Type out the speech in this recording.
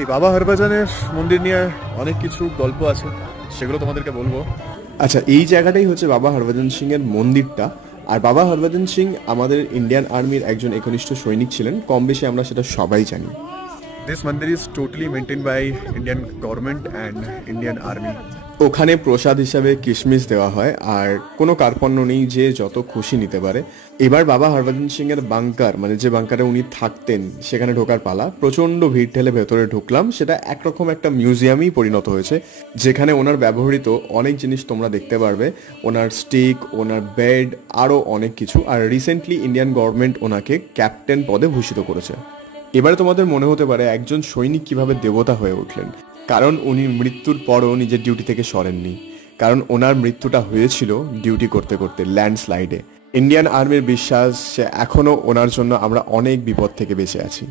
এই বাবা হরভজনের মন্দির নিয়ে অনেক কিছু গল্প আছে, সেগুলো তোমাদেরকে বলবো। আচ্ছা, এই জায়গাটাই হচ্ছে বাবা হরভজন সিং এর মন্দিরটা। আর বাবা হরভজন সিং আমাদের ইন্ডিয়ান আর্মির একজন একনিষ্ঠ সৈনিক ছিলেন, কম বেশি আমরা সেটা সবাই জানি। This mandir is totally maintain by Indian government and Indian army. ওখানে প্রসাদ হিসাবে কিশমিশ দেওয়া হয়, আর কোনো কার্পণ্য নেই, যে যত খুশি নিতে পারে। এবার বাবা হরভজন সিং এর বাংকার, মানে যে বাংকারে উনি থাকতেন, সেখানে ঢোকার পালা। প্রচণ্ড ভিড় ঠেলে ভেতরে ঢুকলাম। সেটা একরকম একটা মিউজিয়ামই পরিণত হয়েছে, যেখানে ওনার ব্যবহৃত অনেক জিনিস তোমরা দেখতে পারবে। ওনার স্টিক, ওনার বেড, আরও অনেক কিছু। আর রিসেন্টলি ইন্ডিয়ান গভর্নমেন্ট ওনাকে ক্যাপ্টেন পদে ভূষিত করেছে। এবারে তোমাদের মনে হতে পারে একজন সৈনিক কিভাবে দেবতা হয়ে উঠলেন, কারণ উনি মৃত্যুর পরও নিজের ডিউটি থেকে সরেননি। কারণ ওনার মৃত্যুটা হয়েছিল ডিউটি করতে করতে ল্যান্ডস্লাইডে। ইন্ডিয়ান আর্মির বিশ্বাস যে এখনও ওনার জন্য আমরা অনেক বিপদ থেকে বেঁচে আছি।